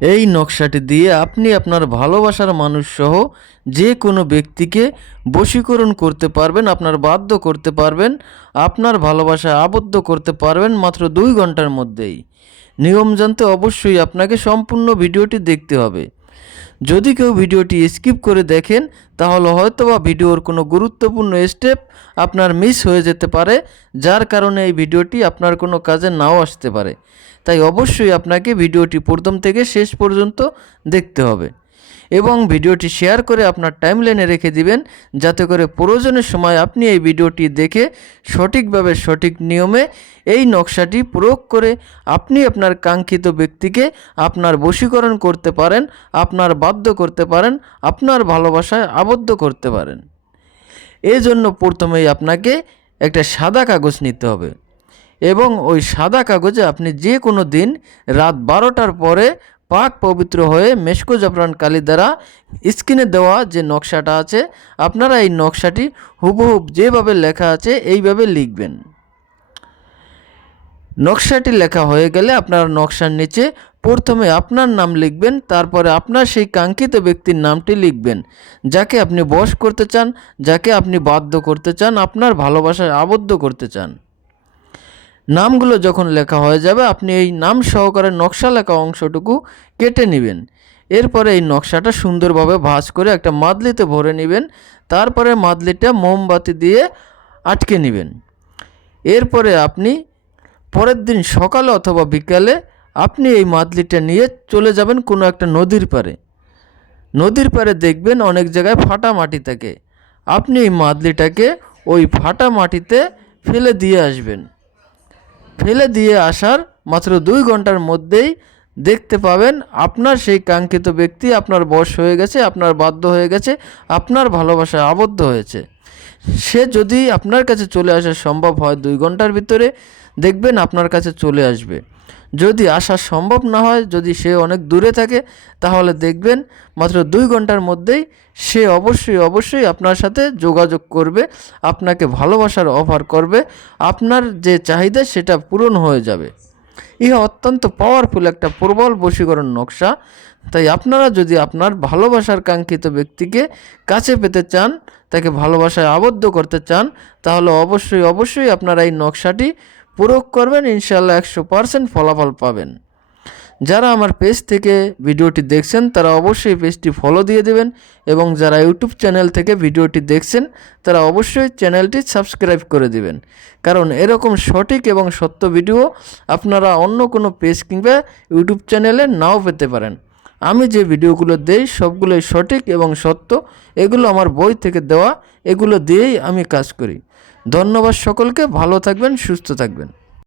এই নকশাটি দিয়ে আপনি আপনার ভালোবাসার মানুষ সহ যে কোনো ব্যক্তিকে বশীকরণ করতে পারবেন, আপনার বাধ্য করতে পারবেন, আপনার ভালোবাসায় আবদ্ধ করতে পারবেন মাত্র 2 ঘন্টার মধ্যেই। নিয়ম জানতে অবশ্যই আপনাকে সম্পূর্ণ ভিডিওটি দেখতে হবে। যদি কেউ ভিডিওটি স্কিপ করে দেখেন তাহলে হয়তোবা ভিডিওর কোনো গুরুত্বপূর্ণ স্টেপ আপনার মিস হয়ে যেতে পারে, যার কারণে এই ভিডিওটি আপনার কোনো কাজে নাও আসতে পারে। তাই অবশ্যই আপনাকে ভিডিওটি প্রথম থেকে শেষ পর্যন্ত দেখতে হবে এবং ভিডিওটি শেয়ার করে আপনার টাইমলাইনে রেখে দিবেন, যাতে করে প্রয়োজনের সময় আপনি এই ভিডিওটি দেখে সঠিকভাবে সঠিক নিয়মে এই নকশাটি প্রয়োগ করে আপনি আপনার কাঙ্ক্ষিত ব্যক্তিকে আপনার বশীকরণ করতে পারেন, আপনার বাধ্য করতে পারেন, আপনার ভালোবাসায় আবদ্ধ করতে পারেন। এই জন্য প্রথমেই আপনাকে একটা সাদা কাগজ নিতে হবে এবং ওই সাদা কাগজে আপনি যে কোনো দিন রাত 12টার পরে পাক পবিত্র হয়ে মেশকো জাফরান কালি দ্বারা স্ক্রিনে দেওয়া যে নকশাটা আছে, আপনারা এই নকশাটি হুবহুব যেভাবে লেখা আছে এইভাবে লিখবেন। নকশাটি লেখা হয়ে গেলে আপনারা নকশার নিচে প্রথমে আপনার নাম লিখবেন, তারপরে আপনার সেই কাঙ্ক্ষিত ব্যক্তির নামটি লিখবেন, যাকে আপনি বশ করতে চান, যাকে আপনি বাধ্য করতে চান, আপনার ভালোবাসায় আবদ্ধ করতে চান। নামগুলো যখন লেখা হয়ে যাবে আপনি এই নাম সহকারে নকশা লেখা অংশটুকু কেটে নেবেন। এরপরে এই নকশাটা সুন্দরভাবে ভাঁজ করে একটা মাদলিতে ভরে নেবেন। তারপরে মাদলিটা মোমবাতি দিয়ে আটকে নেবেন। এরপরে আপনি পরের দিন সকালে অথবা বিকালে আপনি এই মাদলিটা নিয়ে চলে যাবেন কোনো একটা নদীর পাড়ে। নদীর পাড়ে দেখবেন অনেক জায়গায় ফাটা মাটি থাকে। আপনি এই মাদলিটাকে ওই ফাটা মাটিতে ফেলে দিয়ে আসবেন। ফেলে দিয়ে আসার মাত্র 2 ঘন্টার মধ্যেই দেখতে পাবেন আপনার সেই কাঙ্ক্ষিত ব্যক্তি আপনার বশ হয়ে গেছে, আপনার বাধ্য হয়ে গেছে, আপনার ভালোবাসায় আবদ্ধ হয়েছে। সে যদি আপনার কাছে চলে আসা সম্ভব হয় 2 ঘন্টার ভিতরে, দেখবেন আপনার কাছে চলে আসবে। যদি আসা সম্ভব না হয়, যদি সে অনেক দূরে থাকে, তাহলে দেখবেন মাত্র 2 ঘন্টার মধ্যেই সে অবশ্যই আপনার সাথে যোগাযোগ করবে, আপনাকে ভালোবাসার অফার করবে, আপনার যে চাহিদা সেটা পূরণ হয়ে যাবে। ইহা অত্যন্ত পাওয়ারফুল একটা প্রবল বশীকরণ নকশা। তাই আপনারা যদি আপনার ভালোবাসার কাঙ্ক্ষিত ব্যক্তিকে কাছে পেতে চান, তাকে ভালোবাসায় আবদ্ধ করতে চান, তাহলে অবশ্যই আপনারা এই নকশাটি প্রয়োগ করবেন। ইনশাআল্লাহ 100% ফলাফল পাবেন। যারা আমার পেজ থেকে ভিডিওটি দেখছেন তারা অবশ্যই পেজটি ফলো দিয়ে দেবেন এবং যারা ইউটিউব চ্যানেল থেকে ভিডিওটি দেখছেন তারা অবশ্যই চ্যানেলটি সাবস্ক্রাইব করে দিবেন, কারণ এরকম সঠিক এবং সত্য ভিডিও আপনারা অন্য কোনো পেজ কিংবা ইউটিউব চ্যানেলে নাও পেতে পারেন। আমি যে ভিডিওগুলো দেই সবগুলোই সঠিক এবং সত্য, এগুলো আমার বই থেকে দেওয়া, এগুলো দিয়েই আমি কাজ করি। ধন্যবাদ সকলকে, ভালো থাকবেন, সুস্থ থাকবেন।